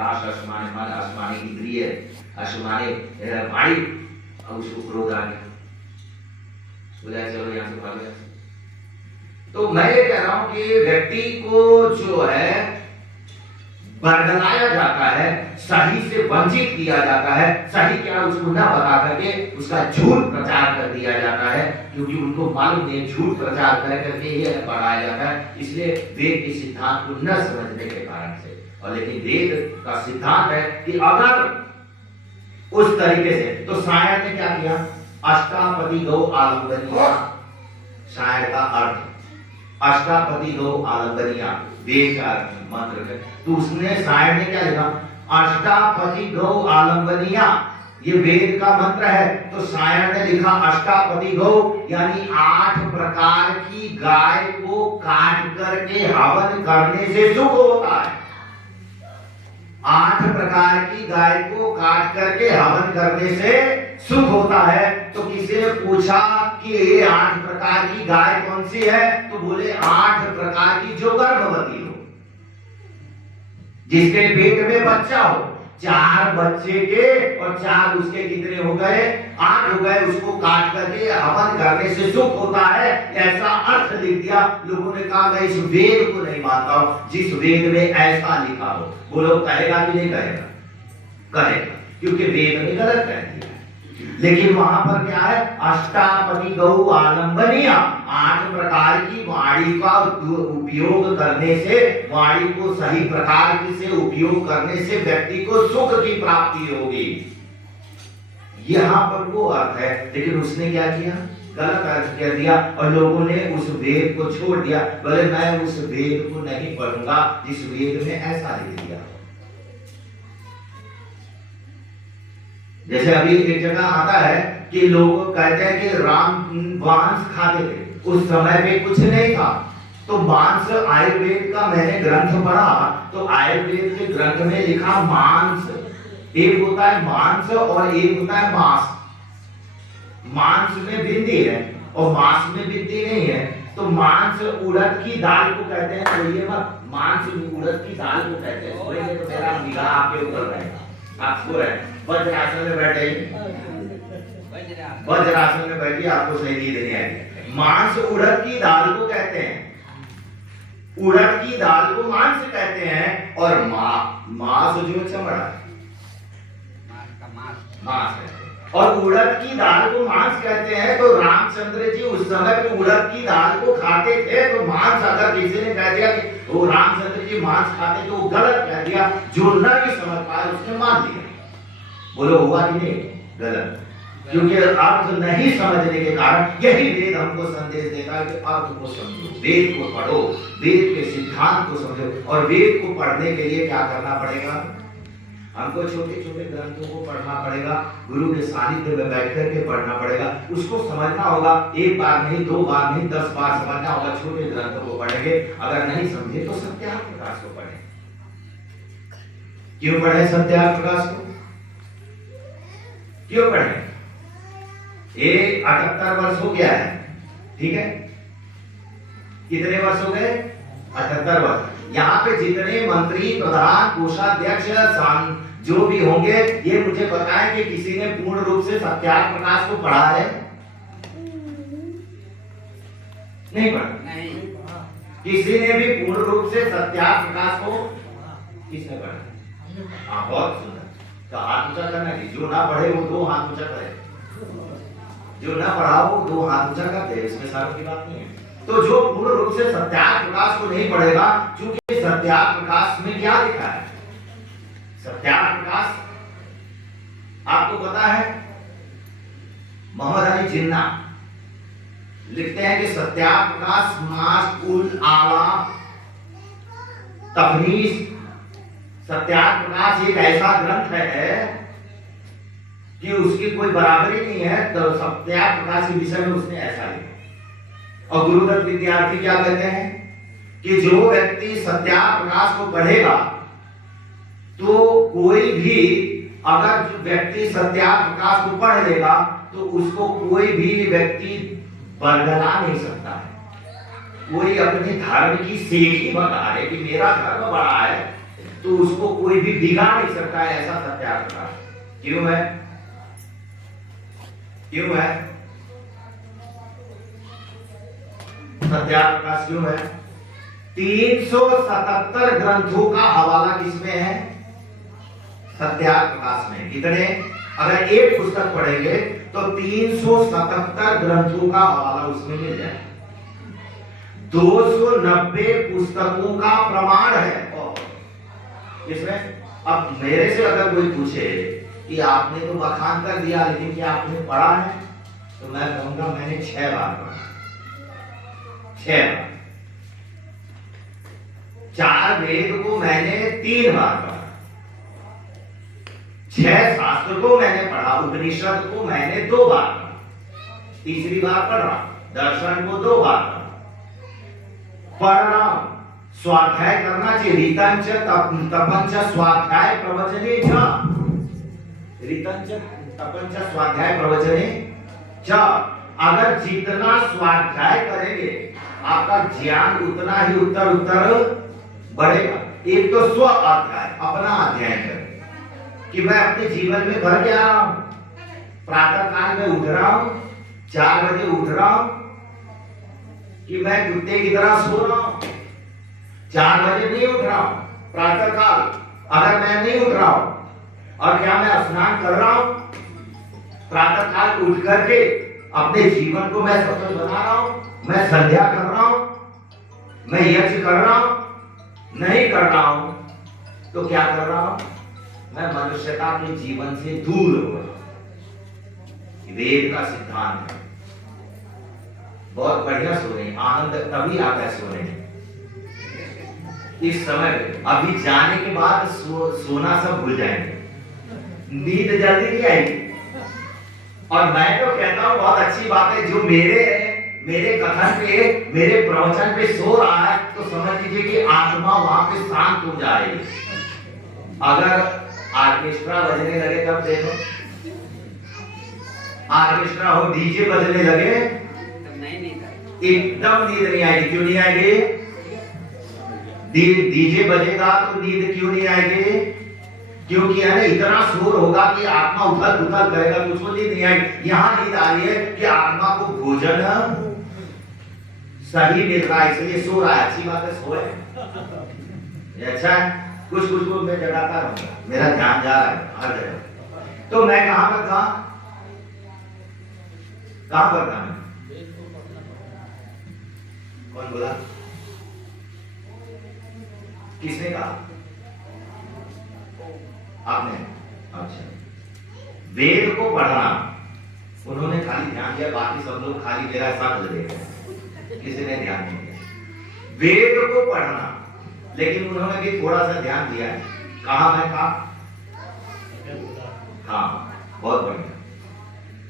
राश, अश्माने मन, अश्माने इंद्रिय, अश्माने वाणी, अब उसको क्रोध आ गया, बोला चलो यहां से भाग जाए। तो मैं ये कह रहा हूं कि व्यक्ति को जो है बरगलाया जाता है, सही से वंचित किया जाता है, सही क्या उसको ना बता करके उसका झूठ प्रचार कर दिया जाता है, क्योंकि उनको मालूम नहीं झूठ प्रचार कर करके ये बढ़ाया जाता है, इसलिए वेद के सिद्धांत को न समझने के कारण से। और लेकिन वेद का सिद्धांत है कि अगर उस तरीके से, तो शायर ने क्या किया, अष्टापदी गौ आलंबनिया, शायर का अर्थ अष्टापदी गौ आलंबनिया वेद का मंत्र है, तो उसने शायर ने क्या लिखा, अष्टापदी गौ आलंबनिया, ये वेद का मंत्र है, तो शायर ने लिखा अष्टापदी गौ यानी 8 प्रकार की गाय को काट करके हवन करने से सुख होता है। 8 प्रकार की गाय को काट करके हवन करने से सुख होता है। तो किसी ने पूछा कि ये 8 प्रकार की गाय कौन सी है, तो बोले 8 प्रकार की जो गर्भवती हो, जिसके पेट में बच्चा हो, 4 बच्चे के और 4 उसके कितने हो गए, 8 हो गए, उसको काट करके हवन करने से सुख होता है, ऐसा अर्थ लिख दिया। लोगों ने कहा मैं इस वेद को नहीं मानता हूं, जिस वेद में ऐसा लिखा हो। वो लोग कहेगा कि नहीं कहेगा, कहेगा, क्योंकि वेद में गलत कह दिया। लेकिन वहां पर क्या है, अष्टापदी गौ आलंबनिया, 8 प्रकार की वाणी का उपयोग करने से, वाणी को सही प्रकार से उपयोग करने से व्यक्ति को सुख की प्राप्ति होगी। यहां पर वो अर्थ है, लेकिन उसने क्या किया, गलत अर्थ कह दिया और लोगों ने उस वेद को छोड़ दिया। बोले मैं उस वेद को नहीं पढ़ूंगा जिस वेद में ऐसा लिख दिया। जैसे अभी एक जगह आता है कि लोग कहते हैं कि राम मांस खाते थे, उस समय में कुछ नहीं था, तो मांस, आयुर्वेद का मैंने ग्रंथ पढ़ा, तो आयुर्वेद के ग्रंथ में लिखा मांस, एक होता है मांस और एक होता है मांस। मांस में बिंदी है और मांस में बिंदी नहीं है, तो मांस उड़द की दाल को कहते हैं, तो ये मत, मांस उड़द की दाल को कहते हैं। तो मेरा निगाह आपके ऊपर रहेगा, आपको है वज्रासन में बैठे, वज्रासन में बैठिए, आपको सही नींद नहीं आएगी। मांस उड़द की दाल को कहते हैं, उड़द की दाल को मांस कहते हैं, और मांस जो चमड़ा मांस है, और उड़द की दाल को मांस कहते हैं। तो रामचंद्र जी उस समय में उड़द की दाल को खाते थे, तो मांस अगर किसी ने कह दिया कि वो रामचंद्र जी मांस खाते, तो वो गलत कह दिया। जो नहीं समझ पाया उसने मान लिया। बोलो हुआ कि नहीं, गलत, क्योंकि अर्थ नहीं समझने के कारण यही वेद हमको संदेश देता है कि अर्थ को समझो, वेद को पढ़ो, वेद के सिद्धांत को समझो। और वेद को पढ़ने के लिए क्या करना पड़ेगा, हमको छोटे छोटे ग्रंथों को पढ़ना पड़ेगा, गुरु के सानिध्य में बैठ करके पढ़ना पड़ेगा, उसको समझना होगा। एक बार नहीं, 2 बार नहीं, 10 बार समझना होगा। छोटे ग्रंथों को पढ़ेंगे, अगर नहीं समझे तो सत्यार्थ प्रकाश को पढ़ें। क्यों पढ़े सत्यार्थ प्रकाश को, क्यों पढ़े? ये 78 वर्ष हो गया है, ठीक है, कितने वर्ष हो गए, 78 वर्ष। यहाँ पे जितने मंत्री, प्रधान, कोषाध्यक्ष जो भी होंगे, ये मुझे बताएं कि किसी ने पूर्ण रूप से सत्यार्थ प्रकाश को पढ़ा है? नहीं पढ़ा, नहीं। किसी ने भी पूर्ण रूप से सत्यार्थ प्रकाश को, किसने पढ़ा? हाँ, बहुत सुंदर। तो हाथ ऊंचा करना है, जो ना पढ़े वो 2 हाथ ऊंचा करे, जो ना पढ़ा वो 2 हाथ ऊंचा कर दे, इसमें सारों की बात नहीं है। तो जो पूर्ण रूप से सत्यार्थ प्रकाश को नहीं पढ़ेगा, क्योंकि सत्यार्थ प्रकाश में क्या लिखा है, सत्यार्थ प्रकाश आपको पता है, मोहम्मद अली जिन्ना लिखते हैं कि सत्यार्थ प्रकाश मास उल आला तफनीस, सत्यार्थ प्रकाश एक ऐसा ग्रंथ है कि उसकी कोई बराबरी नहीं है। तो सत्यार्थ प्रकाश के विषय में उसने ऐसा लिखा। और गुरुदत्त विद्यार्थी क्या कहते हैं कि जो व्यक्ति सत्यार्थ प्रकाश को पढ़ेगा, तो कोई भी अगर जो व्यक्ति सत्यार्थ प्रकाश को पढ़ लेगा, तो उसको कोई भी व्यक्ति बरगला नहीं सकता है। कोई अपने धर्म की सीख ही बता रहे कि मेरा धर्म बड़ा है, तो उसको कोई भी बिगाड़ नहीं सकता है, ऐसा सत्याग्रह प्रकाश। क्यों है? क्यों है सत्याग्रह प्रकाश? क्यों है? 377 ग्रंथों का हवाला किसमें है? सत्याग्रह प्रकाश में। कितने? अगर एक पुस्तक पढ़ेंगे तो 377 ग्रंथों का हवाला उसमें मिल जाए। 290 पुस्तकों का प्रमाण है इसमें। अब मेरे से अगर कोई पूछे कि आपने तो बखान कर दिया लेकिन क्या आपने पढ़ा है, तो मैं कहूंगा मैंने 6 बार पढ़ा, 6 बार। 4 वेद को मैंने 3 बार पढ़ा, 6 शास्त्र को मैंने पढ़ा, उपनिषद को मैंने 2 बार पढ़ा, तीसरी बार पढ़ रहा, दर्शन को 2 बार पढ़ना। स्वाध्याय करना चाहिए। रीतंच तपंच स्वाध्याय प्रवचने च, रीतंच तपंच स्वाध्याय प्रवचने च। अगर जितना स्वाध्याय करेंगे आपका ज्ञान उतना ही उत्तर बढ़ेगा। एक तो स्व अध्याय, अपना अध्ययन करें कि मैं अपने जीवन में भर के आ रहा हूं, प्रातः काल में उठ रहा हूं, 4 बजे उठ रहा हूं, कि मैं कुत्ते की तरह सो रहा हूं, 4 बजे नहीं उठ रहा हूं प्रातः काल। अगर मैं नहीं उठ रहा हूं और क्या मैं स्नान कर रहा हूं, प्रातः काल उठ करके अपने जीवन को मैं सफल बना रहा हूं, मैं संध्या कर रहा हूं, मैं यज्ञ कर रहा हूं, नहीं कर रहा हूं, तो क्या कर रहा हूं? मैं मनुष्यता के जीवन से दूर हो रहा हूं। वेद का सिद्धांत है। बहुत बढ़िया सोने, आनंद तभी आता है सोने इस समय। अभी जाने के बाद सोना सब भूल जाएंगे, नींद जल्दी नहीं आएगी। और मैं तो कहता हूं बहुत अच्छी बात है, जो मेरे कथन पे, मेरे प्रवचन पे सो रहा है, तो समझ लीजिए कि आत्मा वहां पे शांत हो जाएगी। अगर ऑर्केस्ट्रा बजने लगे तब देखो, ऑर्केस्ट्रा हो, डीजे बजने लगे, एकदम नींद नहीं आएगी। क्यों नहीं आएगी? डीजे बजेगा तो नींद क्यों नहीं आएगी? क्योंकि है ना, इतना शोर होगा कि आत्मा उथल पुथल करेगा, तो उसको नींद नहीं आएगी। यहाँ नींद आ रही है कि आत्मा को भोजन सही मिल रहा है, इसलिए सो रहा है। अच्छी बात है, सोए, अच्छा है। कुछ को मैं जगाता रहूंगा, मेरा ध्यान जा रहा है हर जगह। तो मैं कहां पर था? कहां पर था? कौन बोला? किसने कहा? आपने? अच्छा, वेद को पढ़ना उन्होंने खाली ध्यान दिया, बाकी सब लोग खाली मेरा साथ देख रहे, किसी ने ध्यान नहीं दिया। वेद को पढ़ना, लेकिन उन्होंने भी थोड़ा सा ध्यान दिया है। कहा मैं कहा? हाँ, बहुत बढ़िया।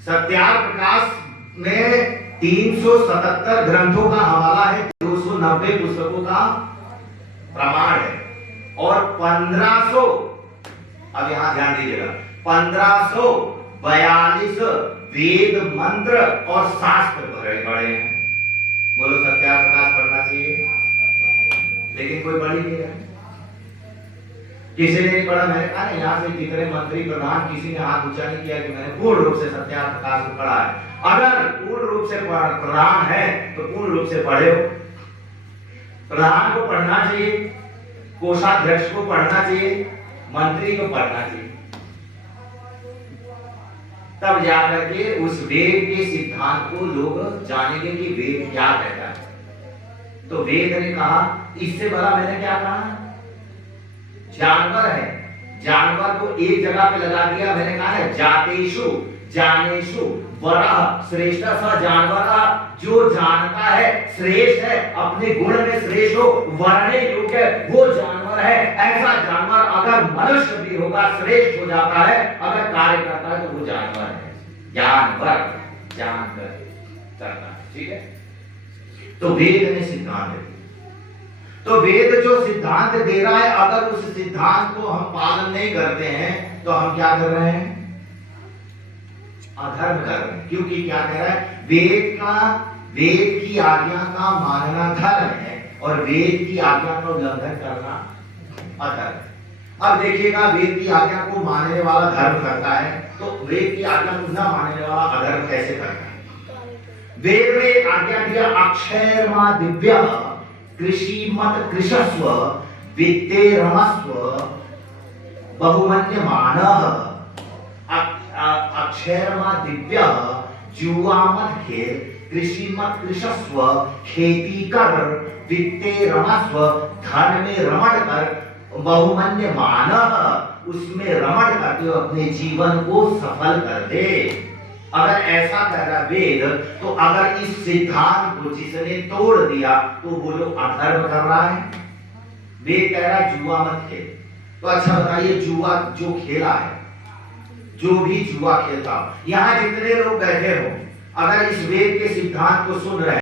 सत्याग्रह प्रकाश में 377 ग्रंथों का हवाला है, 290 पुस्तकों का प्रमाण है, और 1500, अब यहां ध्यान दीजिएगा, 1542 वेद मंत्र और शास्त्र पढ़े हैं। बोलो सत्याग्रह प्रकाश पढ़ना चाहिए, लेकिन कोई पढ़ ही नहीं रहा। किसी ने नहीं पढ़ा। मैंने कहा ना, यहाँ से जितने मंत्री प्रधान, किसी ने हाथ ऊंचा नहीं किया कि मैंने पूर्ण रूप से सत्याग्रह प्रकाश को पढ़ा है। अगर पूर्ण रूप से प्रधान है तो पूर्ण रूप से पढ़े हो। प्रधान को पढ़ना चाहिए, कोषाध्यक्ष को पढ़ना चाहिए, मंत्री को पढ़ना चाहिए, तब जाकर के उस वेद के सिद्धांत को लोग जानेंगे कि वेद क्या कहता है। तो वेद ने कहा, इससे बड़ा मैंने क्या कहा? जानवर है, जानवर को एक जगह पे लगा दिया। मैंने कहा है जातेषु जानेषु वरः श्रेष्ठ स जानवर, जो जानता है श्रेष्ठ है, अपने गुण में श्रेष्ठ हो, वरने योग्य वो जानवर है। ऐसा जानवर अगर मनुष्य भी होगा श्रेष्ठ हो जाता है, अगर कार्य करता है तो वो जानवर है। जानवर जानकर करता है, ठीक है। तो वेद ने सिद्धांत दिया। तो वेद जो सिद्धांत दे रहा है, अगर उस सिद्धांत को हम पालन नहीं करते हैं तो हम क्या कर रहे हैं? अधर्म कर रहे हैं। क्योंकि क्या कह रहा है? वेद की आज्ञा का मानना धर्म है और वेद की आज्ञा का उल्लंघन करना अधर्म है। अब देखिएगा, वेद की आज्ञा को मानने वाला धर्म करता है, तो वेद की आज्ञा को न मानने वाला अधर्म कैसे करता है? वेद में आज्ञा दिया, अक्षयर्मा दिव्य कृषि मत कृषस्व वित्ते रमस्व बहुमन्यमानः। अक्षयर्मा दिव्य, जुआ मत खेल, कृषि मत कृषस्व, खेती कर, वित्ते रमस्व, धन में रमण कर, बहुमन्यमानः, उसमें रमण करके अपने जीवन को सफल कर दे। अगर ऐसा कह रहा वेद, तो अगर इस सिद्धांत को जिसने तोड़ दिया तो वो जो अधर्म कर रहा है। वेद कह रहा है जुआ मत खेल, तो अच्छा बताइए, जुआ जो खेला है, जो भी जुआ खेलता हो, यहाँ जितने लोग बैठे हो, अगर इस वेद के सिद्धांत को सुन रहे